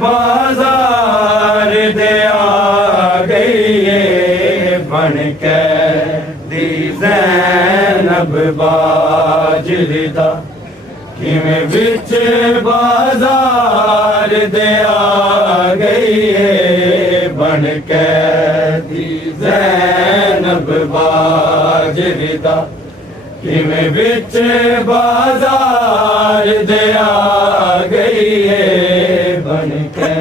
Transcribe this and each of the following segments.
बाजार दे आ गई है बन के दी ज़ैनब बाजरिदा किवें बिच बाजार दे आ गई है बन के दी ज़ैनब बाजरिदा किवें बिच बाजार दे आ गई है बन के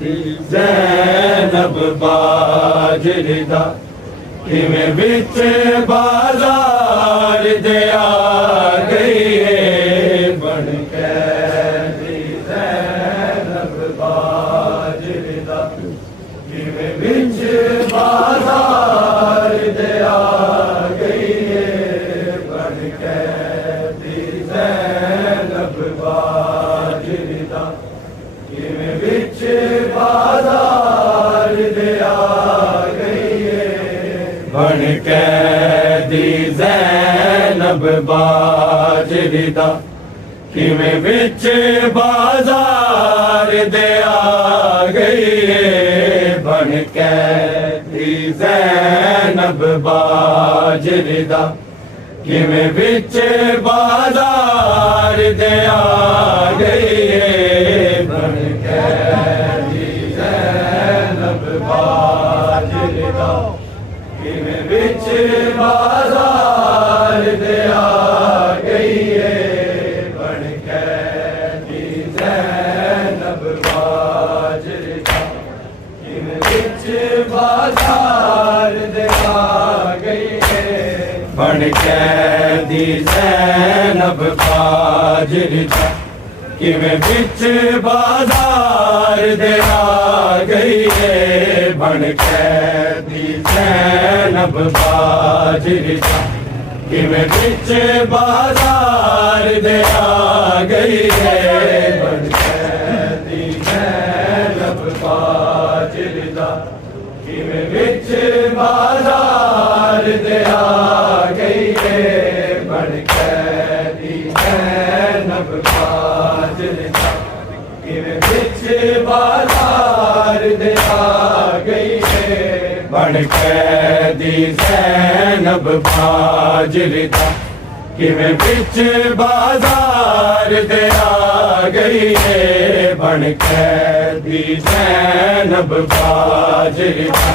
दी ज़ैनब बाजरिदा किवें बिच बाजार दे आ गई है बन के दी ज़ैनब बाजरिदा किवें बिच बाजार दे आ गई है बन के दी ज़ैनब बाजरिदा किवें बिच बाजार दे आ गई है बन के दी ज़ैनब बाजरिदा किवें बिच बाजार दे आ गई है बन के दी ज़ैनब बाजरिदा किवें बिच बाजार दे आ गई है बन के दी ज़ैनब बाजरिदा किवें बिच बाजार दे आ गई है बन के दी ज़ैनब बाजरिदा किवें बिच बाजार दे आ गई है बन के दी ज़ैनब बाजरिदा किवें बिच बाजार दे आ गई है बन के दी ज़ैनब बाजरिदा किवें बिच बाजार दे आ गई है बन के दी ज़ैनब बाजरिदा किवें बिच बाजार दे आ गई है बन के दी ज़ैनब बाजरिदा किवें बिच बाजार दे आ गई है बन के दी ज़ैनब बाजरिदा किवें बिच बाजार दे आ गई है बन के दी ज़ैनब बाजरिदा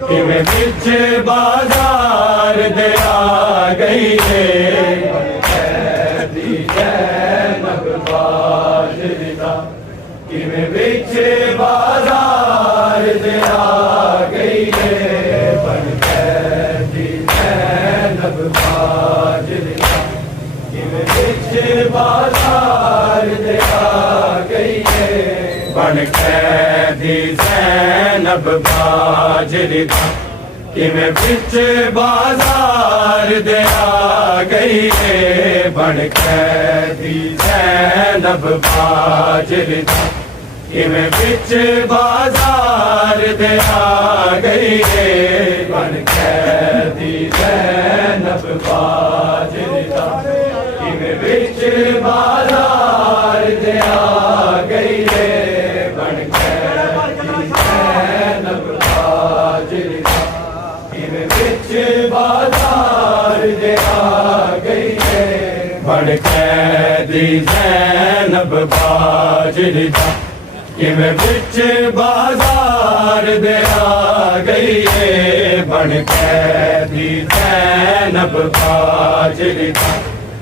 किवें बिच बाजार दे आ गई है बन के दी ज़ैनब बाजरिदा किवें बिच बाजार दे आ गई है बन के दी ज़ैनब बाजरिदा किवें बिच बाजार दे आ गई है बन के दी ज़ैनब बाजरिदा किवें बिच बाजार दे आ गई है बन के दी ज़ैनब बाजरिदा किवें बिच बाजार दे आ गई है बन के दी ज़ैनब बाजरिदा किवें बिच बाजार दे आ गई है बन के दी ज़ैनब बाजरिदा किवें बिच बाजार दे आ गई है बन के दी ज़ैनब बाजरिदा किवें बिच बाजार दे आ गई है बन के दी ज़ैनब बाजरिदा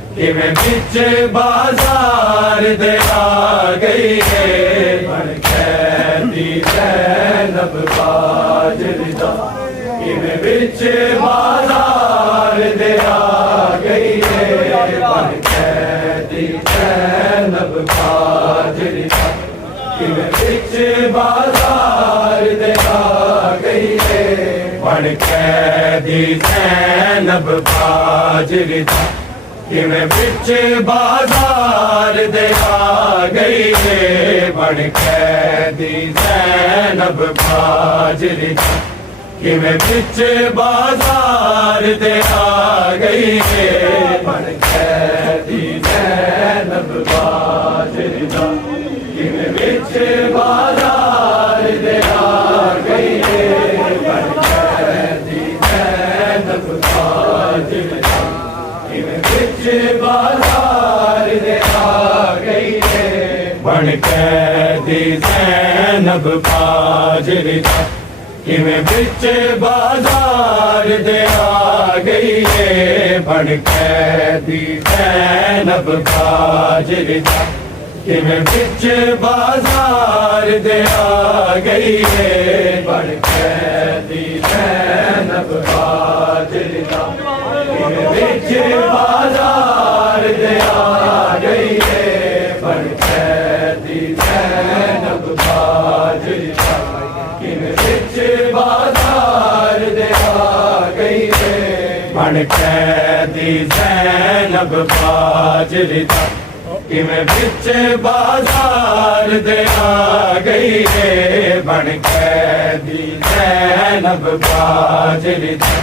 किवें बिच बाजार दे आ गई है बन के दी ज़ैनब बाजरिदा किवें बिच बाजार दे आ गई है बन के दी ज़ैनब बाजरिदा किवें बिच बाजार दे आ गई है बन के दी ज़ैनब बाजरिदा किवें बिच बाजार दे आ गई है बन के दी ज़ैनब बाजरिदा किवें बिच बाजार दे आ गई है बन के दी ज़ैनब बाजरिदा किवें बिच कैदी ज़ैनब बाजरी दा किवें बिच बाजार दे आ गई है बन कैदी ज़ैनब बाजरी दा किवें बिच बाजार दे आ गई है बन कैदी ज़ैनब बाजरी दा किवें बिच बाजार दे आ गई है बन कैदी ज़ैनब बाजरी दा किवें बिच बाजार दे आ गई है बन कैदी ज़ैनब बाजरी दा किवें बिच बाजार दे आ गई है बन कैदी ज़ैनब बाजरी दा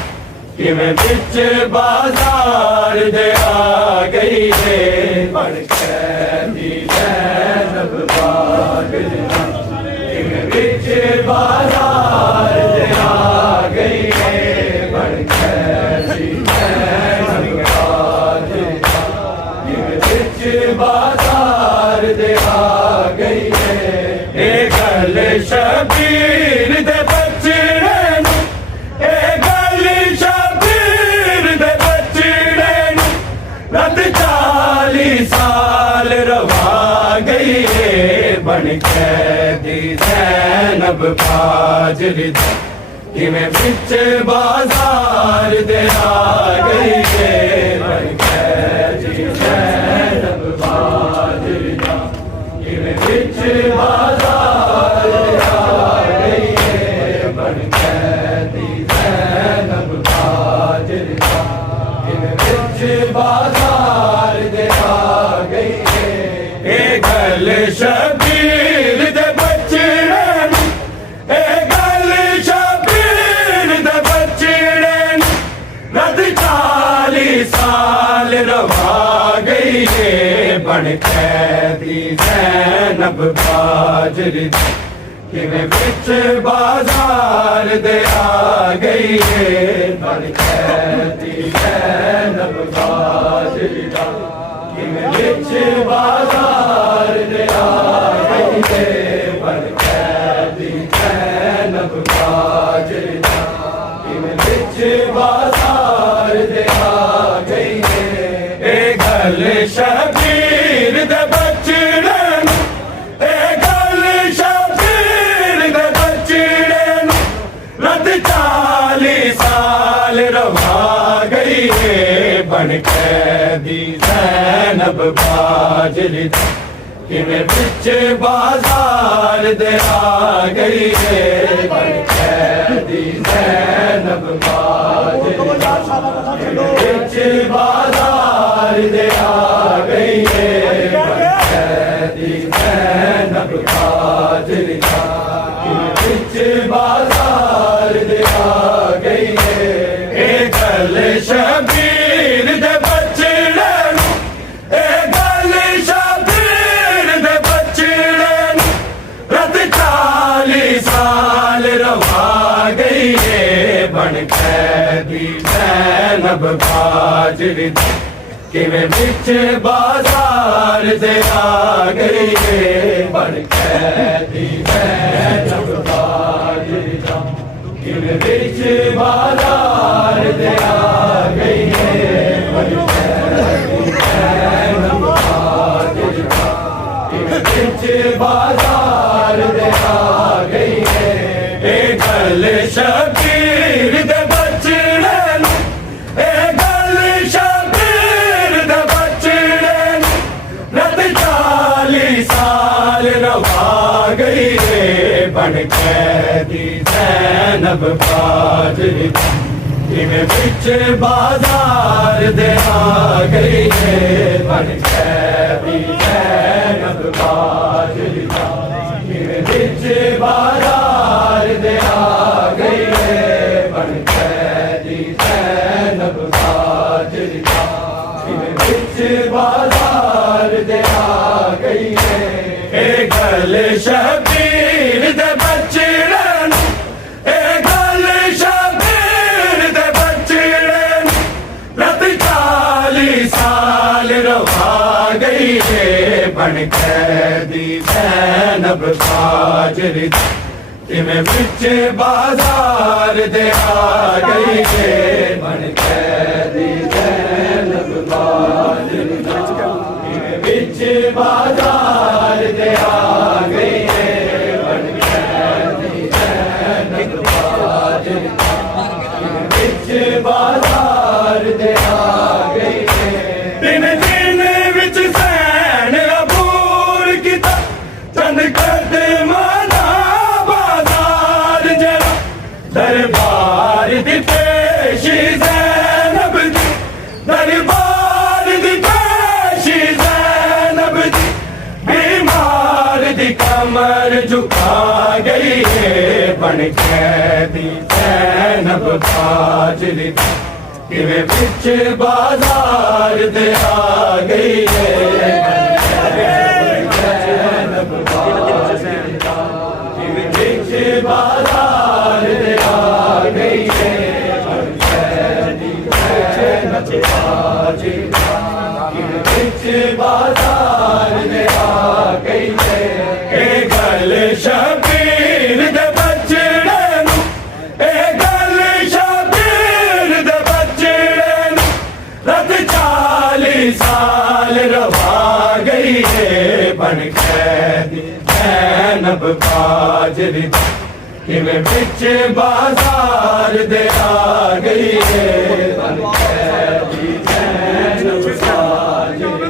किवें बिच बाजार दे आ गई है बन कैदी ज़ैनब बाजरी दा किवें बिच बाजार दे आ गई है बन कैदी ज़ैनब बाजरी दा किवें बिच बाजार दे आ गई है ए गल शबीर दे बचड़े नूं ए गल शबीर दे बचड़े नूं रत 40 साल रवा गई है बन कैदी ज़ैनब बाजरी दा किवें बिच बाजार दे आ गई है बन कैदी ज़ैनब बाजरी दा किवें बिच बाजार दे आ गई है बन कैदी ज़ैनब बाजरी दा किवें बिच बाजार दे आ गई है ए गल शबीर दे बचड़े नूं ए गल शबीर दे बचड़े नूं रत 40 साल रवा गई है बन कैदी ज़ैनब बाजरी दा किवें बिच बाजार दे आ गई है बन कैदी ज़ैनब बाजरी दा किवें बिच बाजार दे आ गई है बन कैदी ज़ैनब बाजरी दा किवें बिच बाजार दे आ गई है ए गल शबीर दे बचड़े नूं ए गल शबीर दे बचड़े नूं रत 40 साल रवा गई है बन कैदी ज़ैनब बाजरी दा किवें बिच बाजार दे आ गई है बन कैदी ज़ैनब बाजरी दा किवें बिच बाजार दे आ गई है बन कैदी ज़ैनब बाजरी दा किवें बिच बाजार दे आ गई है ए गल शबीर दे बचड़े नूं ए गल शबीर दे बचड़े नूं रत 40 साल रवा गई है बन कैदी ज़ैनब बाजरी दा किवें बिच बाजार दे आ गई है बन कैदी ज़ैनब बाजरी दा किवें बिच बाजार दे आ गई है बन कैदी ज़ैनब बाजरी दा किवें बिच बाजार दे आ गई है ए गल शबीर दे बचड़े नूं ए गल शबीर दे बचड़े नूं रत 40 साल रवा गई है बन कैदी ज़ैनब बाजरी दा किवें बिच बाजार दे आ गई है बन कैदी ज़ैनब बाजरी दा किवें बिच बाजार दे आ गई है बन कैदी ज़ैनब बाजरी दा किवें बिच बाजार दे आ गई है ए गल शबीर दे बचड़े नूं ए गल शबीर दे बचड़े नूं रत 40 साल रवा गई है बन कैदी कैदी ज़ैनब बाजरी किवें बिच बाजार दे आ गई है बन कैदी ज़ैनब बाजरी किवें बिच बाजार दे आ गई है बन कैदी ज़ैनब बाजरी किवें बिच बाजार दे आ गई है दिन दिन विच सैन अबूर किता चंद कदमां दरबार दी पेशी ज़ैनब दी दरबार दी पेशी ज़ैनब दी बीमार दी कमर झुका गई है बन कैदी ज़ैनब बाजरी किवें बिच बाजार दे आ गई है ज़ैनब बाजरी किवें बिच बाजार दे आ गई है बिच बाजार दे आ गई है ए गल शबीर दे बचड़े नू ए गल शबीर दे बचड़े नू रत 40 साल रवा गई है बन कैदी ज़ैनब बाजरी किवें बिच बाजार दे आ गई है बन कैदी ज़ैनब बाजरी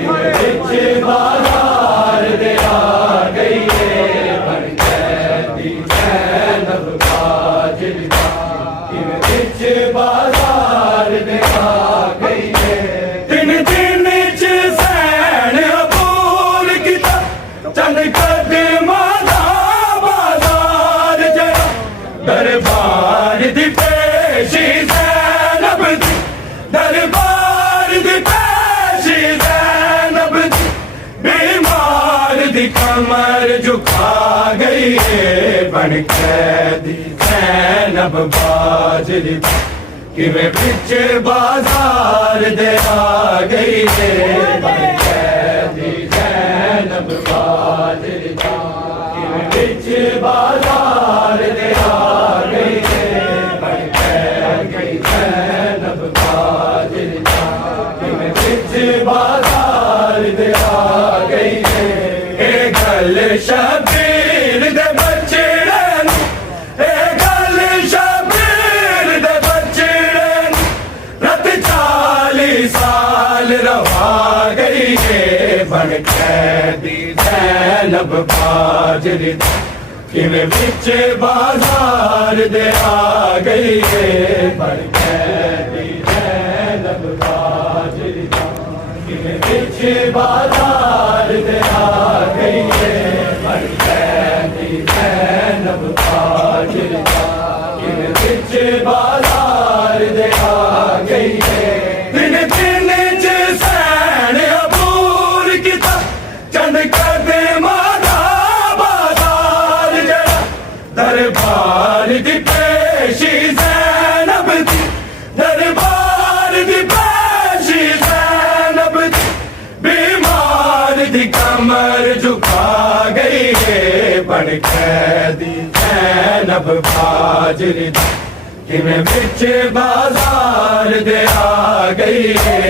किवें बिच बाजार दे आ गई है बन कैदी ज़ैनब बाजरी किवें बिच बाजार दे आ गई है दिन दिन च सैन अबूर किता चंद कदमां दरबार दी पेशी ज़ैनब दी दरबार दी पेशी ज़ैनब दी बीमार दी कमर झुका गई है बन कैदी ज़ैनब बाजरी किवें बिच बाजार दे आ गई है बन कैदी ज़ैनब बाजरी किवें बिच बाजार दे आ गई है बन कैदी ज़ैनब बाजरी किवें बिच बाजार दे आ गई है ए गल शबीर दे बचड़े नू ए गल शबीर दे बचड़े नू रत 40 साल रवा गई है बन कैदी ज़ैनब बाजरी किवें बिच बाजार दे आ गई है बन कैदी ज़ैनब बाजरी किवें बिच बाजार दे आ गई है बन कैदी ज़ैनब बाजरी किवें बिच बाजार दे आ गई है दिन दिन च सैन अबूर किता चंद कदमां दरबार दी पेशी ज़ैनब दी दरबार दी पेशी ज़ैनब दी बीमार दी कमर झुका गई है बन कैदी ज़ैनब बाजरी किवें बिच बाजार दे आ गई है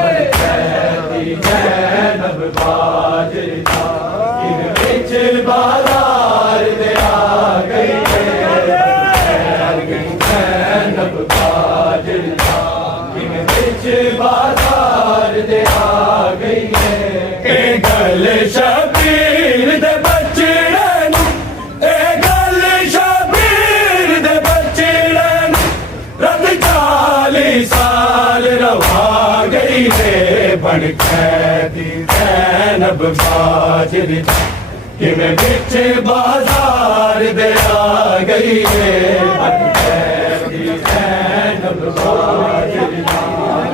बन कैदी ज़ैनब बाजरी किवें बिच बाजार दे आ गई है ज़ैनब बाजरी किवें बिच बाजार दे आ गई है ए गल शबीर दे बचड़े नू ए गल शबीर दे बचड़े नू रत 40 साल रवा गई है बन कैदी ज़ैनब बाजरी किवें बिच बाजार दे आ गई है बन कैदी ज़ैनब बाजरी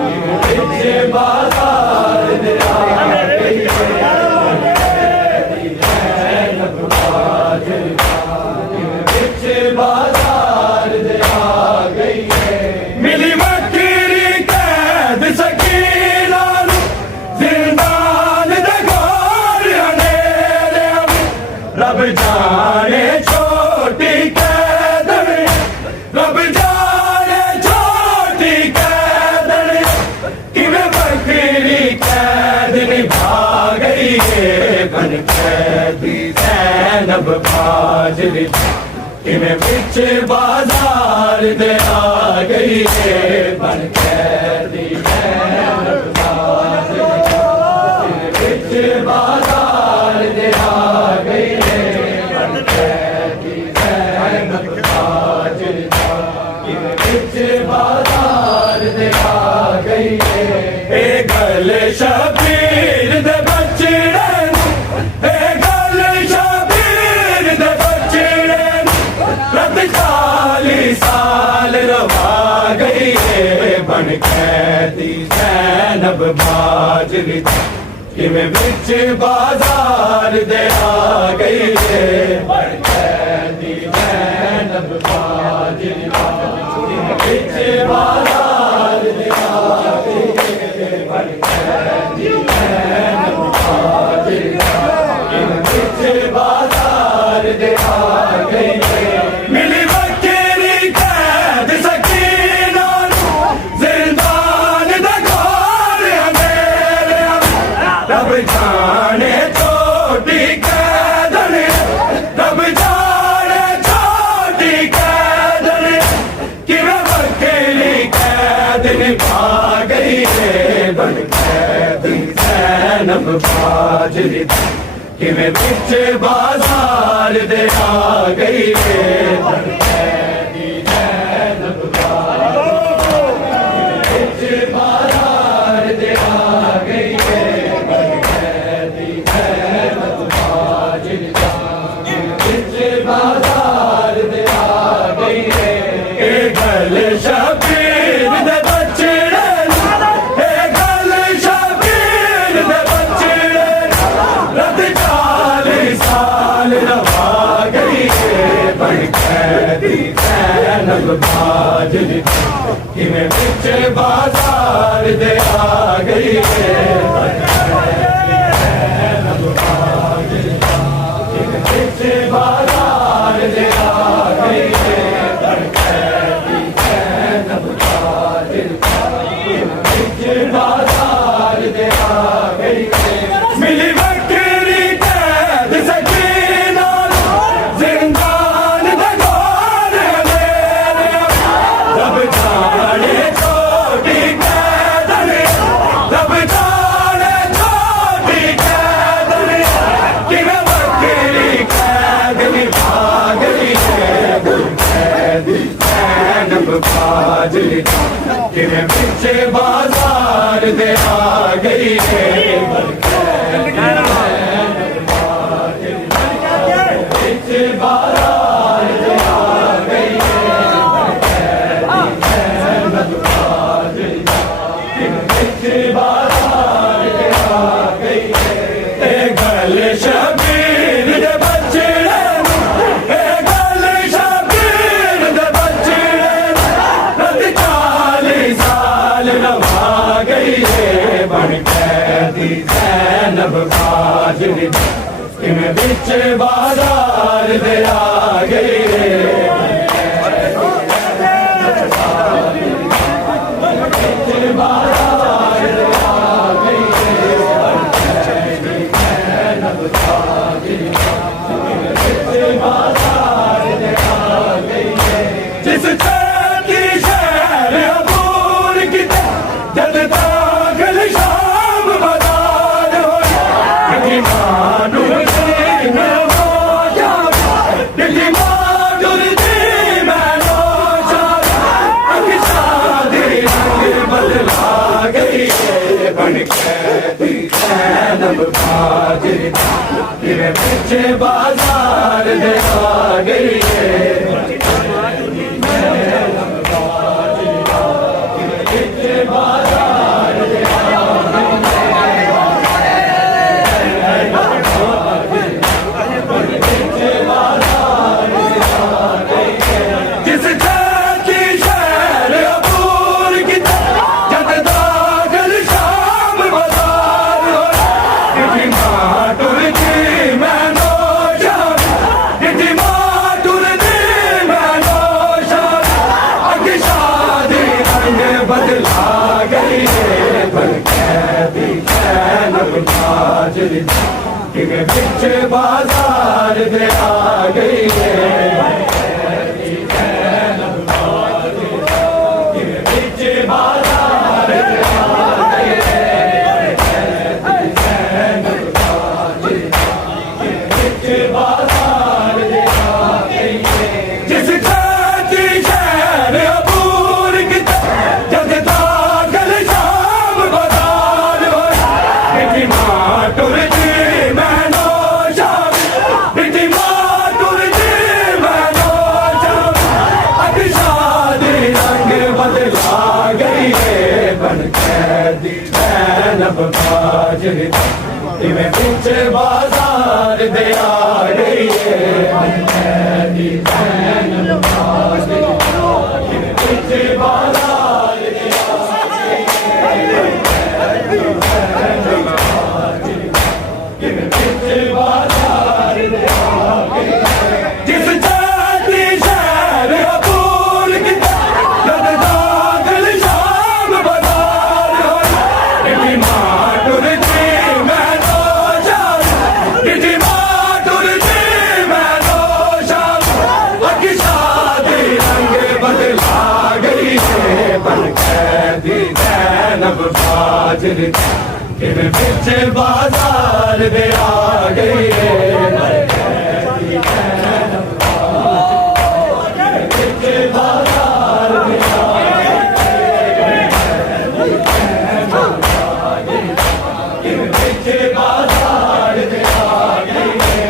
किवें बिच बाजार दे आ गई है बन कैदी ज़ैनब बाजरी किवें बिच बाजार दे आ गई है मिली मकरी कैद सकीना नू ज़िंदान दे गोरियां ने रब जाने छोटी कैदन, रब जाने छोटी कैदन किवें बकरी कैद निभा गई है बन कैदी ज़ैनब बाजरी किवें बिच बाजार दे आ गई है बन कैदी ज़ैनब बाजरी बिच बाजार दे आ गई है बन कैदी ज़ैनब बाजरी किवें बिच बाजार दे आ गई है ए गल शबीर दे बचड़े ए गल शबीर दे बचड़े रत 40 साल रवा गई है बन कैदी ज़ैनब बाजरी किवें बिच बाजार दे आ गई है बन कैदी ज़ैनब बाजरी किवें बिच बाजार दे आ गई है बन कैदी ज़ैनब बाजरी किवें बिच बाजार दे आ गई है मिली बकरी कैद सकीना जिंदान दा घोर अंधेरे रब जाने छोटी कैदन, रब जाने छोटी कैदन किवें बकरी कैद निभा गई है बन कैदी ज़ैनब बाजरी किवें बिच बाजार दे आ गई है बन कैदी ज़ैनब बाजरी बिच बाजार दे आ गई है बन कैदी ज़ैनब बाजरी बिच बाजार दे आ गई है ए गल शबीर दे बचड़े ए गल शबीर दे बचड़े रत 40 साल रवा गई है बन कैदी ज़ैनब बाजरी किवें बिच बाजार दे आ गई है बन कैदी ज़ैनब बाजरी किवें बिच बाजार दे आ गई है बन कैदी ज़ैनब बाजरी किवें बिच बाजार दे आ गई है मिली बकरी कैद सकीना जिंदान दा घोर अंधेरे रब जाने छोटी कैदन, रब जाने छोटी कैदन किवें बकरी कैद निभा गई है बन कैदी ज़ैनब बाजरी किवें बिच बाजार दे आ गई है बन कैदी ज़ैनब बाजरी बिच बाजार दे आ गई है बन कैदी ज़ैनब बाजरी किवें बिच बाजार दे आ गई है ए गल शबीर दे बचड़े ए गल शबीर दे बचड़े रत 40 साल रवा गई है बन कैदी ज़ैनब बाजरी किवें बिच बाजार दे आ गई है बिच बाजार दे आ गई है बन कैदी ज़ैनब बाजरी किवें बिच बाजार दे आ गई है जिस की शहर अबूर किते जद दाखिल शाम बाजार होया कि मानूर दी मैं हो जागा कि मानूर दी मैं हो जागा कि शादी रंग बदला गई है बन कैदी ज़ैनब बाजरी किवें बिच बाजार दे आ गई है बन कैदी ज़ैनब बाजरी किवें बिच बाजार दे आ गई बिच बाजार दे आ गई है बिच बाजार दे आ गई है बिच बाजार दे आ गई है जिस जाति शहर अबूर की जद दाखिल शाम बाजार हो बेटी मां टुर जी मैनो शाम बेटी मां टुर जी मैनो शाम अब शादी रंग बदला गई है बन कैदी ज़ैनब बाजरी इवें बिच बाजार दे आ गई है बन कैदी ज़ैनब बाजरी इवें बिच बाजार दे आ गई इवें बिच बाजार दे आ गई जिस जाति शहर अबूर की जद दाखिल शाम बाजार हो बेटी मां टुर जी मैनो शाम बेटी मां टुर जी मैनो शाम अग शादी रंग बदला गई है बन कैदी ज़ैनब बाजरी इवें बिच बाजार दे आ गई है बन कैदी ज़ैनब बाजरी बिच बाजार दे आ बिच बाजार दे आ गई है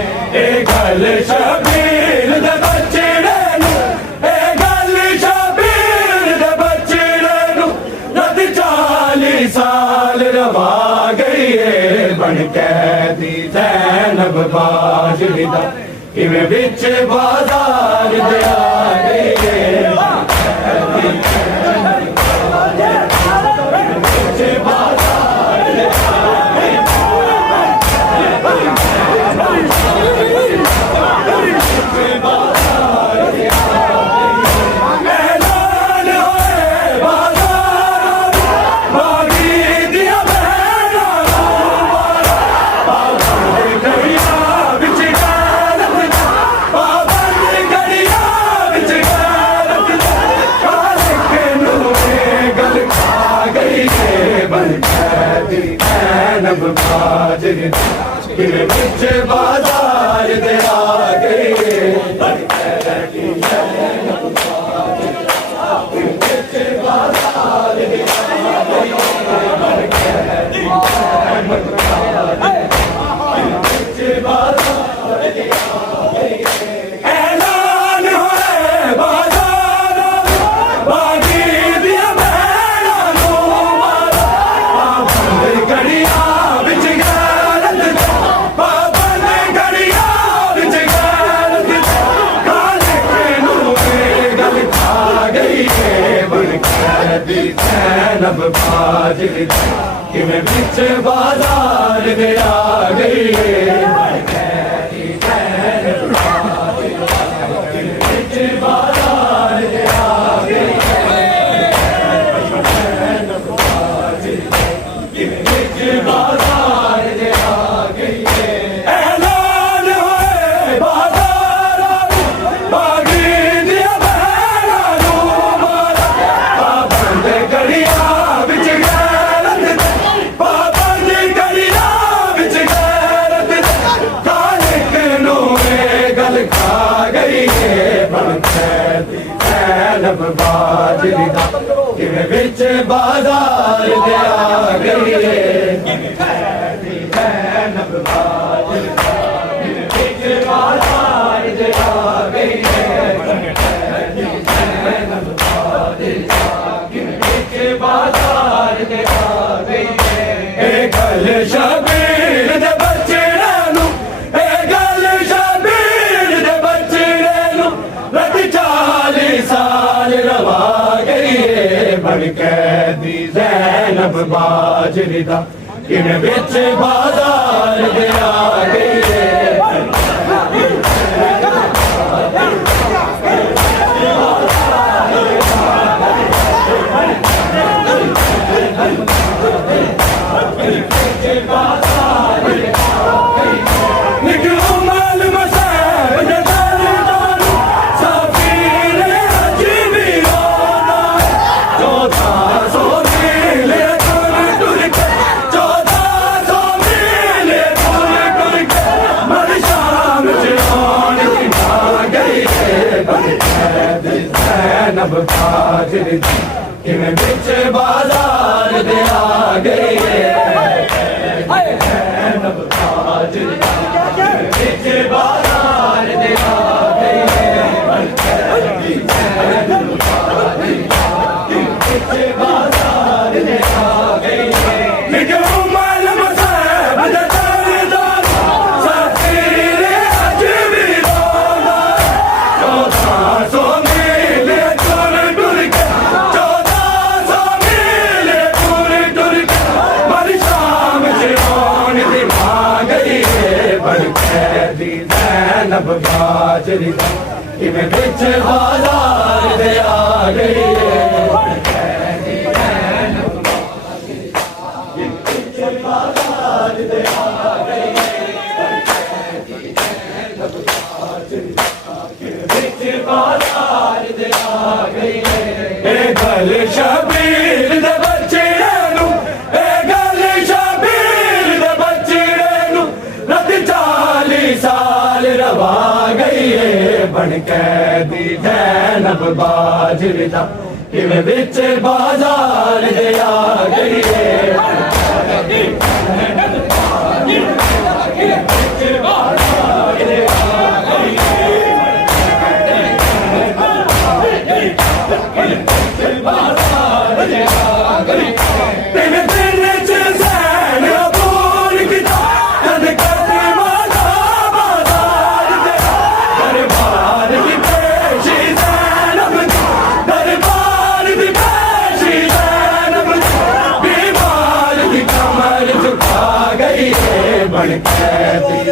ए गल शबीर दे बचड़े नू ए गल शबीर दे बचड़े नू रद 40 साल रवा गई है बन कैदी ज़ैनब बाजरी दा इवें बिच बाजार दे आ गई है बिच बाजार दे ऐलान होए बाजार बागी दिया बहना पाबंद घड़िया बिच गैरत पाबंद घड़िया बिच गैरत खालिक नूरे गल खा गई है बन कैदी ज़ैनब बाजरी इवें बिच बाजार दे आ गई है बन कैदी ज़ैनब बाजरी बिच बाजार दे आ गई है बन कैदी ज़ैनब बाजरी बिच बाजार दे आ गई है ऐलान होए बाजार बागी दिया बहना नू मारा पाबंद घड़िया बिच गैरत पाबंद घड़िया बिच गैरत खालिक नूरे गल खा गई है बन कैदी ज़ैनब बाजरी इवें बिच बाजार दे आ गई है बन कैदी ज़ैनब बाजरी बिच बाजार दे आ गई बिच बाजार दे आ गई है ऐलान होए बाजार बागी दिया बहना नू मारा पाबंद घड़िया बिच गैरत पाबंद घड़िया बिच गैरत खालिक नूरे गल खा गई है बन कैदी ज़ैनब बाजरी दा इवें बिच बाजार दे आ गई है कैदी ज़ैनब बाजरी इवें बिच बाजार दे आ गई है कैदी ज़ैनब बाजरी इवें बिच बाजार दे आ गई है ए गल शबीर दे बचड़े नू ए गल शबीर दे बचड़े नू रद 40 साल रवा गई है बन कैदी ज़ैनब बाजरी दा इवें बिच बाजार दे आ गई है ज़ैनब बाजर दी किवें बिच बाजार दे आ गई है ज़ैनब बाजर दी किवें बिच बाजार दे आ गई है ज़ैनब बाजर दी किवें बिच बाजार दे आ गई है ज़ैनब बाजर दी किवें बिच बाजार दे आ गई है ज़ैनब बिच बाजार दे आ गई है ज़ैनब बाजर दी किवें बिच बाजार दे आ गई है ए गल शबीर दे बच्चे नू ए गल शबीर दे बच्चे नू रत 40 साल रवा गई है बन कैदी ज़ैनब बाजर दा किवें बिच बाजार दे आ गई है ज़ैनब बाजर दा किवें बिच बाजार दे आ गई है बाजार दे आ गई तेरे दिल च ज़ैनब बोल किता कद करते वाला बाजार दे दरबार दी पेशी ज़ैनब दरबार दी पेशी ज़ैनब बीमार दी कमर झुका गई है बन कैदी